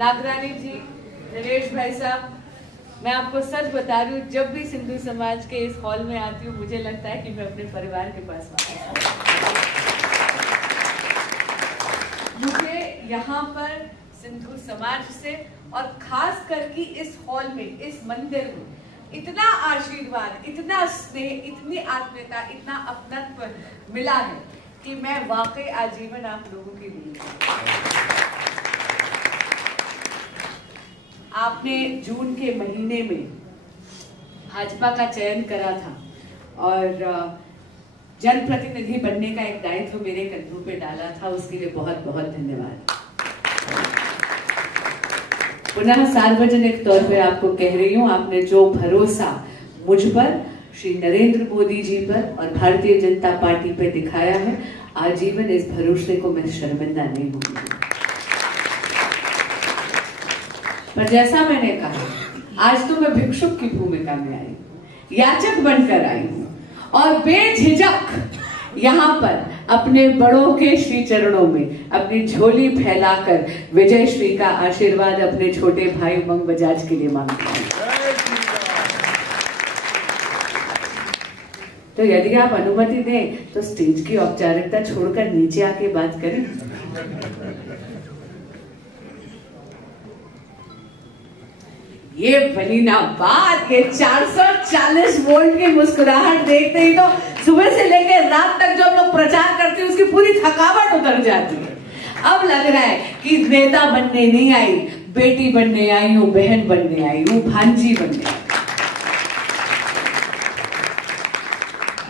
नागरानी जी, नरेश भाई साहब, मैं आपको सच बता रही हूँ, जब भी सिंधु समाज के इस हॉल में आती हूँ मुझे लगता है कि मैं अपने परिवार के पास आई हूँ। मुझे यहाँ पर सिंधु समाज से और खास करके इस हॉल में, इस मंदिर में इतना आशीर्वाद, इतना स्नेह, इतनी आत्मीयता, इतना अपनत्व मिला है कि मैं वाकई आजीवन आप लोगों के लिए। आपने जून के महीने में भाजपा का चयन करा था और जनप्रतिनिधि बनने का एक दायित्व मेरे कंधों पे डाला था, उसके लिए बहुत बहुत धन्यवाद। पुनः सार्वजनिक तौर पे आपको कह रही हूँ, आपने जो भरोसा मुझ पर, श्री नरेंद्र मोदी जी पर और भारतीय जनता पार्टी पे दिखाया है, आजीवन इस भरोसे को मैं शर्मिंदा नहीं होंगी। पर जैसा मैंने कहा, आज तो मैं भिक्षुक की भूमिका में आई हूँ, याचक बनकर आई हूँ और बेझिझक यहाँ पर अपने बड़ों के श्री चरणों में अपनी झोली फैलाकर विजय श्री का आशीर्वाद अपने छोटे भाई उमंग बजाज के लिए मांगता हूँ। तो यदि आप अनुमति दें तो स्टेज की औपचारिकता छोड़कर नीचे आके बात करें। ये बनी ना बात, ये 440 वोल्ट की मुस्कुराहट देखते ही तो सुबह से लेकर रात तक जो हम लोग प्रचार करते हैं उसकी पूरी थकावट उतर जाती है। अब लग रहा है कि नेता बनने नहीं आई, बेटी बनने आई हूं, बहन बनने आई हूं, भांजी बनने आई।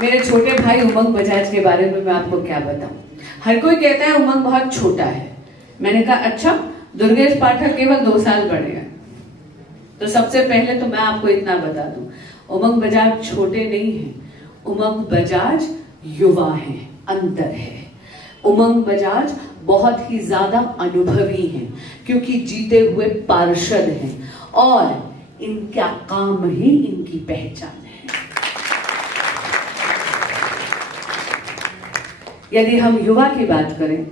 मेरे छोटे भाई उमंग बजाज के बारे में मैं आपको क्या बताऊं। हर कोई कहता है उमंग बहुत छोटा है। मैंने कहा अच्छा, दुर्गेश पाठक केवल 2 साल बड़े हैं। तो सबसे पहले तो मैं आपको इतना बता दूं, उमंग बजाज छोटे नहीं हैं, उमंग बजाज युवा हैं, अंतर है। उमंग बजाज बहुत ही ज्यादा अनुभवी हैं क्योंकि जीते हुए पार्षद हैं और इनका काम ही इनकी पहचान है। यदि हम युवा की बात करें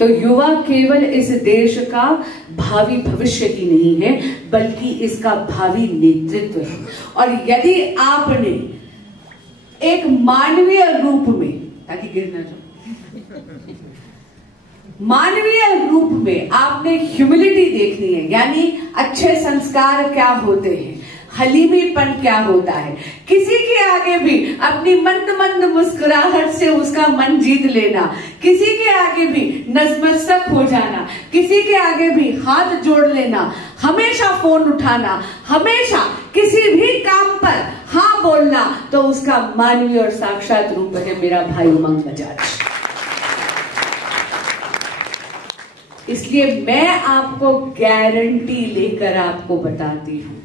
तो युवा केवल इस देश का भावी भविष्य ही नहीं है बल्कि इसका भावी नेतृत्व है। और यदि आपने एक मानवीय रूप में, ताकि गिर ना जाओ, मानवीय रूप में आपने ह्यूमिलिटी देखनी है, यानी अच्छे संस्कार क्या होते हैं, हलीमीपन क्या होता है, किसी के आगे भी अपनी मंद मंद मुस्कुराहट से उसका मन जीत लेना, किसी के आगे भी नतमस्तक हो जाना, किसी के आगे भी हाथ जोड़ लेना, हमेशा फोन उठाना, हमेशा किसी भी काम पर हाँ बोलना, तो उसका मानवीय और साक्षात रूप है मेरा भाई उमंग बजाज। इसलिए मैं आपको गारंटी लेकर आपको बताती हूं,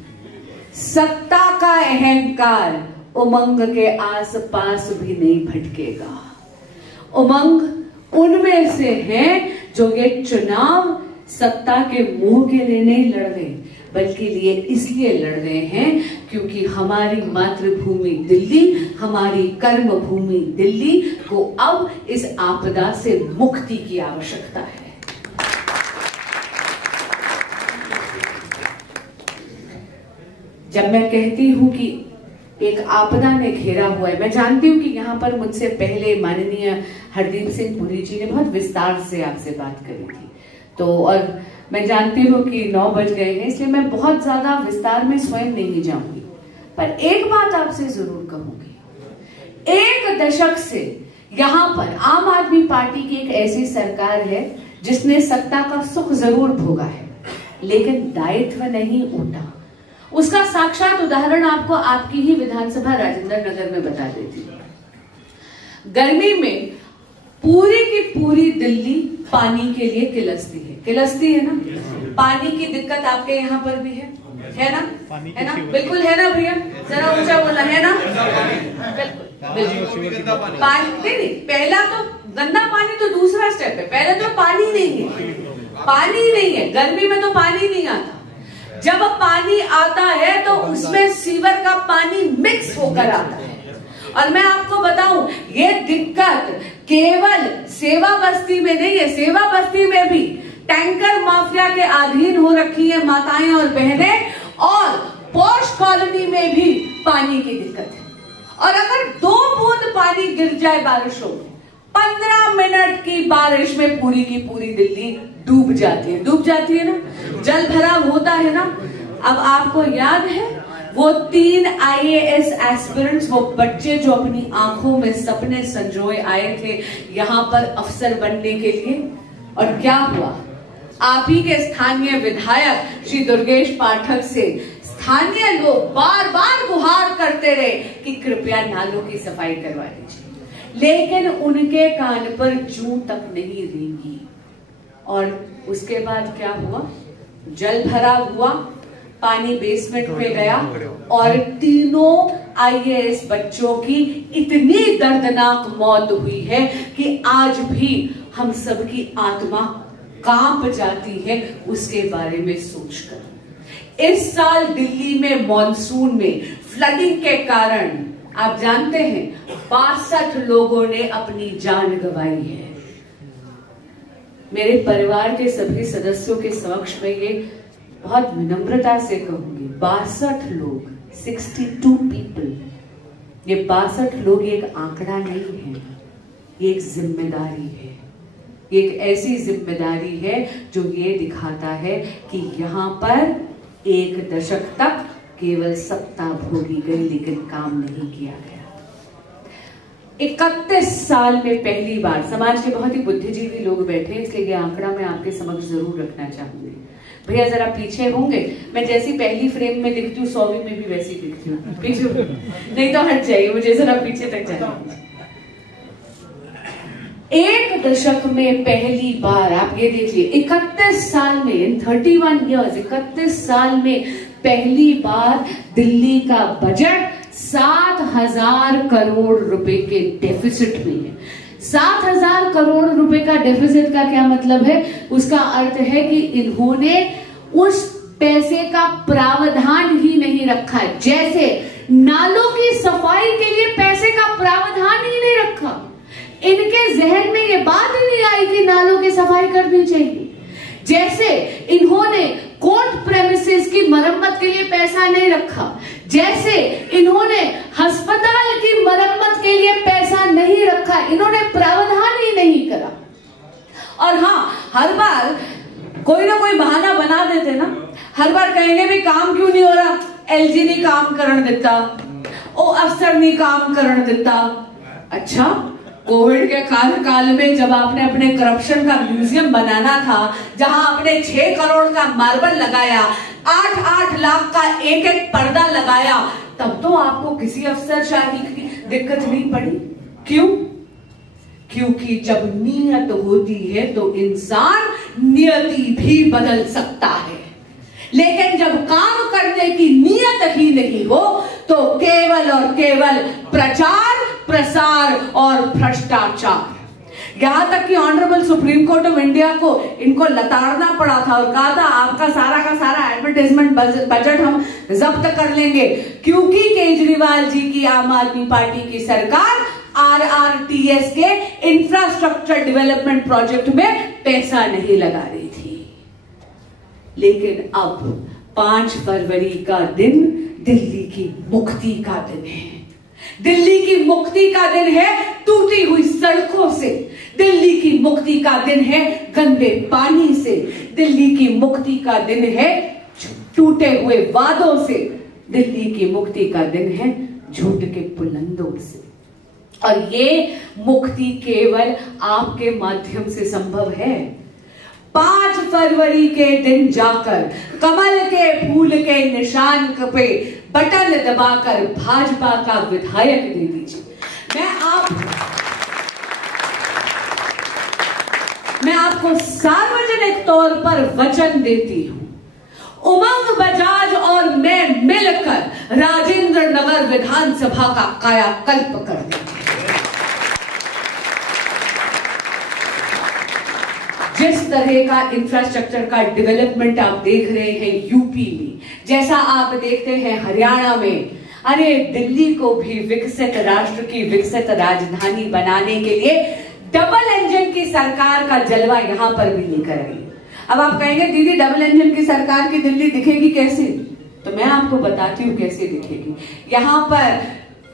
सत्ता का अहंकार उमंग के आसपास भी नहीं भटकेगा। उमंग उनमें से हैं जो ये चुनाव सत्ता के मुंह के लिए नहीं लड़ रहे, बल्कि लिए इसलिए लड़ रहे हैं क्योंकि हमारी मातृभूमि दिल्ली, हमारी कर्म भूमि दिल्ली को अब इस आपदा से मुक्ति की आवश्यकता है। जब मैं कहती हूं कि एक आपदा ने घेरा हुआ है, मैं जानती हूं कि यहाँ पर मुझसे पहले माननीय हरदीप सिंह पुरी जी ने बहुत विस्तार से आपसे बात करी थी, तो और मैं जानती हूँ कि 9 बज गए हैं, इसलिए मैं बहुत ज्यादा विस्तार में स्वयं नहीं जाऊंगी। पर एक बात आपसे जरूर कहूंगी, 1 दशक से यहाँ पर आम आदमी पार्टी की एक ऐसी सरकार है जिसने सत्ता का सुख जरूर भोगा है लेकिन दायित्व नहीं उठा। उसका साक्षात उदाहरण आपको आपकी ही विधानसभा राजेंद्र नगर में बता देती हूँ। गर्मी में पूरी की पूरी दिल्ली पानी के लिए किलसती है ना। पानी की दिक्कत आपके यहाँ पर भी है ना? है ना? बिल्कुल है ना भैया, जरा ऊंचा बोलना, है ना? बिल्कुल। पानी नहीं, पहला तो गंदा पानी तो दूसरा स्टेप है, पहले तो पानी नहीं है। गर्मी में तो पानी नहीं आता। जब पानी आता है तो उसमें सीवर का पानी मिक्स होकर आता है। और मैं आपको बताऊं, ये दिक्कत केवल सेवा बस्ती में नहीं है, सेवा बस्ती में भी टैंकर माफिया के अधीन हो रखी है माताएं और बहनें, और पॉश कॉलोनी में भी पानी की दिक्कत है। और अगर 2 बूंद पानी गिर जाए बारिशों में, 15 मिनट की बारिश में पूरी की पूरी दिल्ली डूब जाती है ना, जल भराव होता है ना। अब आपको याद है वो 3 IAS एस्पिरेंट्स, वो बच्चे जो अपनी आंखों में सपने संजोए आए थे यहां पर अफसर बनने के लिए, और क्या हुआ? आप ही के स्थानीय विधायक श्री दुर्गेश पाठक से स्थानीय लोग बार बार गुहार करते रहे कि कृपया नालों की सफाई करवा दीजिए, लेकिन उनके कान पर जूं तक नहीं रेंगी। और उसके बाद क्या हुआ? जल भराव हुआ, पानी बेसमेंट में गया, और 3 IAS बच्चों की इतनी दर्दनाक मौत हुई है कि आज भी हम सबकी आत्मा कांप जाती है उसके बारे में सोचकर। इस साल दिल्ली में मॉनसून में फ्लडिंग के कारण आप जानते हैं 62 लोगों ने अपनी जान गंवाई है। मेरे परिवार के सभी सदस्यों के समक्ष में ये बहुत विनम्रता से कहूंगी, 62 लोग, 62 पीपल। ये 62 लोग एक आंकड़ा नहीं है, ये एक जिम्मेदारी है। एक ऐसी जिम्मेदारी है जो ये दिखाता है कि यहाँ पर 1 दशक तक केवल सत्ता भोगी गई, लेकिन काम नहीं किया गया। 31 साल में पहली बार, समाज के बहुत ही बुद्धिजीवी लोग बैठे, इसलिए ये आंकड़ा मैं आपके समक्ष जरूर रखना चाहूंगी। भैया जरा पीछे होंगे, मैं जैसी पहली फ्रेम में दिखती हूँ 100वीं में भी वैसी दिखती हूँ, पीछे नहीं तो हट जाइए, मुझे जरा पीछे तक जाना। 1 दशक में पहली बार आप ये देखिए, 31 साल में, 31 ईयर्स, 31 साल में पहली बार दिल्ली का बजट 7,000 करोड़ रुपए के डेफिसिट में है। 7,000 करोड़ रुपए का डेफिसिट का क्या मतलब है? उसका अर्थ है कि इन्होंने उस पैसे का प्रावधान ही नहीं रखा है। जैसे नालों की सफाई के लिए पैसे का प्रावधान ही नहीं रखा, इनके जहन में ये बात ही नहीं आई कि नालों की सफाई करनी चाहिए। जैसे इन्होंने कोर्ट प्रेमिसेस की मरम्मत के लिए पैसा नहीं रखा, जैसे इन्होंने अस्पताल की मरम्मत के लिए पैसा नहीं रखा, इन्होंने प्रावधान ही नहीं करा। और हाँ, हर बार कोई ना कोई बहाना बना देते ना, हर बार कहेंगे भी काम क्यों नहीं हो रहा, LG नहीं काम करण देता, ओ अफसर नहीं काम करण देता। अच्छा, कोविड के काल में जब आपने अपने करप्शन का म्यूजियम बनाना था, जहां आपने 6 करोड़ का मार्बल लगाया, 8-8 लाख का एक पर्दा लगाया, तब तो आपको किसी अफसरशाही की दिक्कत नहीं पड़ी। क्यों? क्योंकि जब नियत होती है तो इंसान नियति भी बदल सकता है, लेकिन जब काम करने की नियत ही नहीं हो तो केवल और केवल प्रचार, प्रसार और भ्रष्टाचार। यहां तक कि honourable supreme court of India को इनको लताड़ना पड़ा था और कहा था आपका सारा का सारा एडवर्टाइजमेंट बजट हम जब्त कर लेंगे, क्योंकि केजरीवाल जी की आम आदमी पार्टी की सरकार RRTS के इंफ्रास्ट्रक्चर डेवलपमेंट प्रोजेक्ट में पैसा नहीं लगा रही थी। लेकिन अब 5 फरवरी का दिन दिल्ली की मुक्ति का दिन है। दिल्ली की मुक्ति का दिन है टूटी हुई सड़कों से, दिल्ली की मुक्ति का दिन है गंदे पानी से, दिल्ली की मुक्ति का दिन है टूटे हुए वादों से, दिल्ली की मुक्ति का दिन है झूठ के बुलंदों से। और ये मुक्ति केवल आपके माध्यम से संभव है। 5 फरवरी के दिन जाकर कमल के फूल के निशान पे बटन दबाकर भाजपा का विधायक दे दीजिए। मैं आपको सार्वजनिक तौर पर वचन देती हूं, उमंग बजाज और मैं मिलकर राजेंद्र नगर विधानसभा का कायाकल्प कर देंगे। जिस तरह का इंफ्रास्ट्रक्चर का डेवलपमेंट आप देख रहे हैं यूपी में, जैसा आप देखते हैं हरियाणा में, अरे दिल्ली को भी विकसित राष्ट्र की विकसित राजधानी बनाने के लिए डबल इंजन की सरकार का जलवा यहां पर भी लेकर आई। अब आप कहेंगे दीदी डबल इंजन की सरकार की दिल्ली दिखेगी कैसे, तो मैं आपको बताती हूँ कैसे दिखेगी। यहाँ पर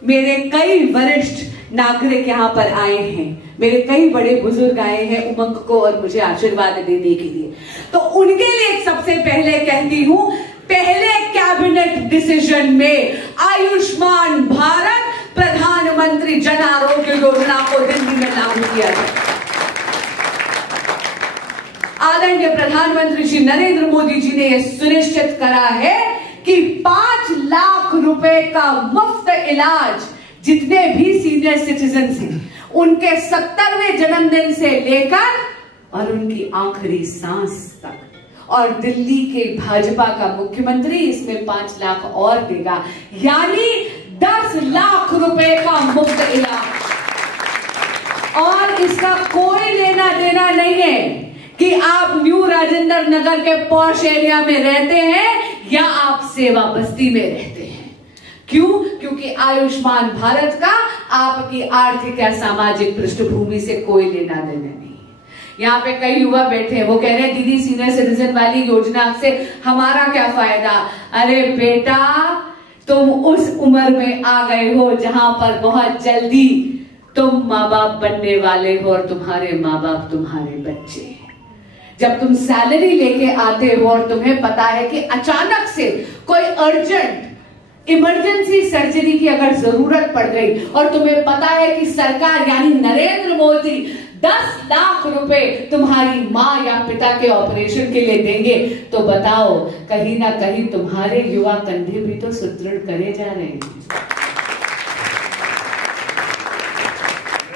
मेरे कई वरिष्ठ नागरिक यहाँ पर आए हैं, मेरे कई बड़े बुजुर्ग आए हैं उमंग को और मुझे आशीर्वाद देने के लिए, तो उनके लिए सबसे पहले कहती हूँ, पहले कैबिनेट डिसीजन में आयुष्मान भारत प्रधानमंत्री जन आरोग्य योजना को दिल्ली में लागू किया जाए। आदरणीय प्रधानमंत्री श्री नरेंद्र मोदी जी ने यह सुनिश्चित करा है कि 5 लाख रुपए का मुफ्त इलाज जितने भी सीनियर सिटीजन हैं उनके 70वें जन्मदिन से लेकर और उनकी आखिरी सांस तक, और दिल्ली के भाजपा का मुख्यमंत्री इसमें 5 लाख और देगा, यानी 10 लाख रुपए का मुफ्त इलाज। और इसका कोई लेना देना नहीं है कि आप न्यू राजेंद्र नगर के पॉश एरिया में रहते हैं या आप सेवा बस्ती में रहते हैं। क्यों? क्योंकि आयुष्मान भारत का आपकी आर्थिक या सामाजिक पृष्ठभूमि से कोई लेना देना नहीं। यहाँ पे कई युवा बैठे हैं, वो कह रहे हैं दीदी सीनियर सिटीजन वाली योजना से हमारा क्या फायदा। अरे बेटा, तुम उस उम्र में आ गए हो जहां पर बहुत जल्दी तुम माँ बाप बनने वाले हो और तुम्हारे माँ बाप तुम्हारे बच्चे। जब तुम सैलरी लेके आते हो और तुम्हें पता है कि अचानक से कोई अर्जेंट इमरजेंसी सर्जरी की अगर जरूरत पड़ गई और तुम्हें पता है कि सरकार यानी नरेंद्र मोदी 10 लाख रुपए तुम्हारी माँ या पिता के ऑपरेशन के लिए देंगे, तो बताओ कहीं ना कहीं तुम्हारे युवा कंधे भी तो सुदृढ़ करे जा रहे हैं।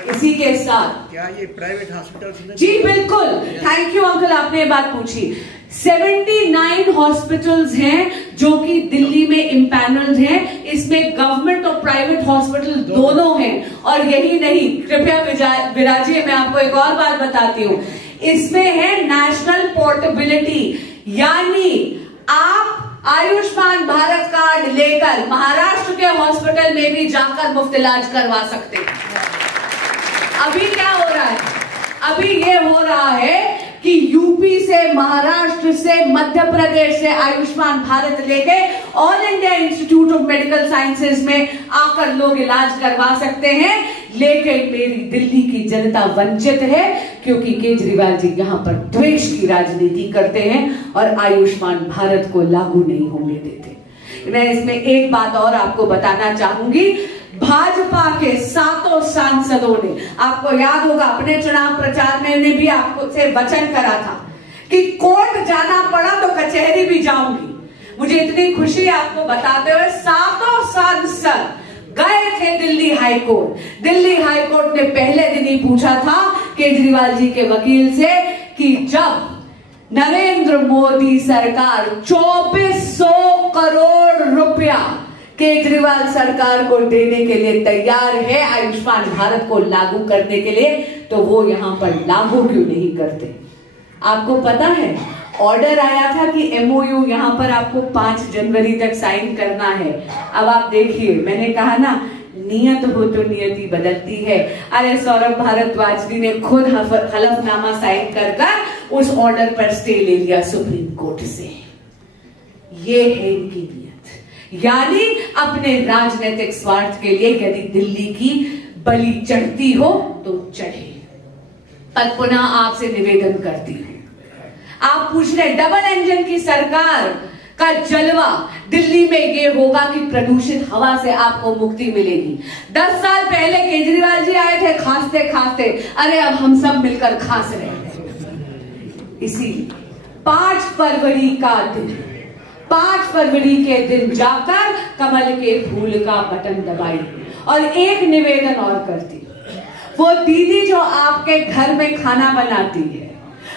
इसी के साथ क्या ये प्राइवेट हॉस्पिटल? जी बिल्कुल, थैंक यू अंकल, आपने ये बात पूछी। 79 हॉस्पिटल्स हैं जो कि दिल्ली में इम्पैनल्ड हैं। इसमें गवर्नमेंट और प्राइवेट हॉस्पिटल दोनों हैं। और यही नहीं, कृपया विराजिए, मैं आपको एक और बात बताती हूँ। इसमें है नेशनल पोर्टेबिलिटी, यानी आप आयुष्मान भारत कार्ड लेकर महाराष्ट्र के हॉस्पिटल में भी जाकर मुफ्त इलाज करवा सकते हैं। अभी क्या हो रहा है? अभी ये हो रहा है कि यूपी से, महाराष्ट्र से, मध्य प्रदेश से आयुष्मान भारत लेके all India institute of medical sciences में आकर लोग इलाज करवा सकते हैं। लेकिन मेरी दिल्ली की जनता वंचित है क्योंकि केजरीवाल जी यहाँ पर द्वेष की राजनीति करते हैं और आयुष्मान भारत को लागू नहीं होने देते। मैं इसमें एक बात और आपको बताना चाहूंगी। भाजपा के 7 सांसदों ने, आपको याद होगा अपने चुनाव प्रचार में ने भी आपको से वचन करा था कि कोर्ट जाना पड़ा तो कचहरी भी जाऊंगी। मुझे इतनी खुशी आपको बताते हुए 7 सांसद गए थे दिल्ली हाईकोर्ट। दिल्ली हाईकोर्ट ने पहले दिन ही पूछा था केजरीवाल जी के वकील से कि जब नरेंद्र मोदी सरकार 2400 करोड़ रुपया केजरीवाल सरकार को देने के लिए तैयार है आयुष्मान भारत को लागू करने के लिए, तो वो यहां पर लागू क्यों नहीं करते? आपको पता है ऑर्डर आया था कि एमओयू यहां पर आपको 5 जनवरी तक साइन करना है। अब आप देखिए, मैंने कहा ना, नियत हो तो नियति बदलती है। अरे सौरभ भारद्वाज जी ने खुद हलफनामा साइन कर उस ऑर्डर पर स्टे ले लिया सुप्रीम कोर्ट से। ये है इनकी नीयत, यानी अपने राजनीतिक स्वार्थ के लिए यदि दिल्ली की बलि चढ़ती हो तो चढ़े। पर पुनः आपसे निवेदन करती हूं, आप पूछ रहे डबल इंजन की सरकार का जलवा दिल्ली में ये होगा कि प्रदूषित हवा से आपको मुक्ति मिलेगी। 10 साल पहले केजरीवाल जी आए थे खांसते खांसते, अरे अब हम सब मिलकर खांस रहे हैं। इसीलिए 5 फरवरी का दिन, 5 फरवरी के दिन जाकर कमल के फूल का बटन दबाई। और एक निवेदन और करती, वो दीदी जो आपके घर में खाना बनाती है,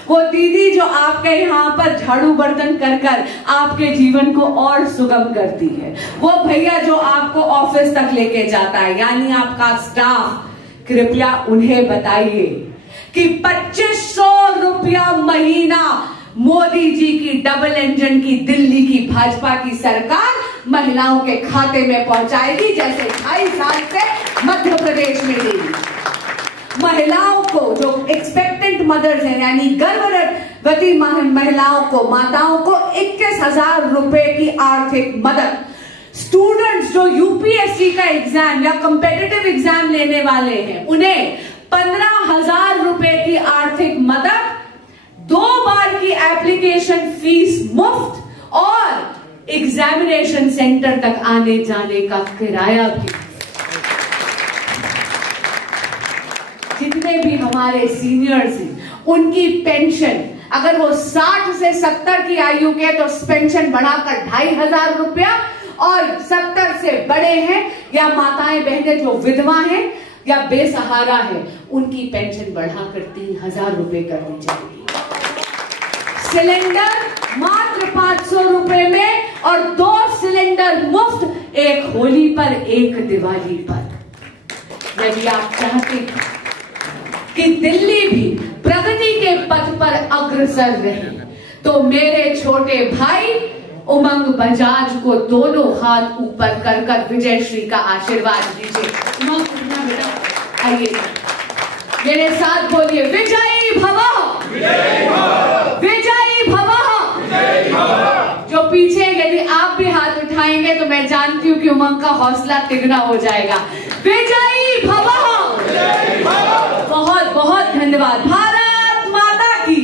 वो दीदी जो आपके यहाँ पर झाड़ू बर्तन कर कर आपके जीवन को और सुगम करती है, वो भैया जो आपको ऑफिस तक लेके जाता है, यानी आपका स्टाफ, कृपया उन्हें बताइए कि 2500 रुपया महीना मोदी जी की डबल इंजन की दिल्ली की भाजपा की सरकार महिलाओं के खाते में पहुंचाएगी, जैसे 2.5 साल से मध्य प्रदेश में दी। महिलाओं को जो एक्सपेक्टेंट मदर्स हैं, यानी गर्भरत गर्भवती महिलाओं को, माताओं को 21,000 रुपए की आर्थिक मदद। स्टूडेंट्स जो यूपीएससी का एग्जाम या कॉम्पिटिटिव एग्जाम लेने वाले हैं, उन्हें 15,000 रुपए की आर्थिक मदद, 2 बार की एप्लीकेशन फीस मुफ्त और एग्जामिनेशन सेंटर तक आने जाने का किराया भी। जितने भी हमारे सीनियर्स हैं उनकी पेंशन, अगर वो 60 से 70 की आयु के तो पेंशन बढ़ाकर 2,500 रुपया, और 70 से बड़े हैं या माताएं बहनें जो विधवा हैं या बेसहारा है, उनकी पेंशन बढ़ाकर 3,000 रुपए कर दी जाएगी। सिलेंडर मात्र 500 रुपए में और 2 सिलेंडर मुफ्त, एक होली पर एक दिवाली पर। यदि आप चाहते हैं कि दिल्ली भी प्रगति के पथ पर अग्रसर रहे, तो मेरे छोटे भाई उमंग बजाज को दोनों हाथ ऊपर कर कर विजय श्री का आशीर्वाद दीजिए। उमंग बेटा आइए, मेरे साथ बोलिए, विजयी भव, विजयी भव। जो पीछे यदि आप भी हाथ उठाएंगे तो मैं जानती हूं कि उमंग का हौसला तिगना हो जाएगा। विजयी भव। बहुत बहुत धन्यवाद। भारत माता की।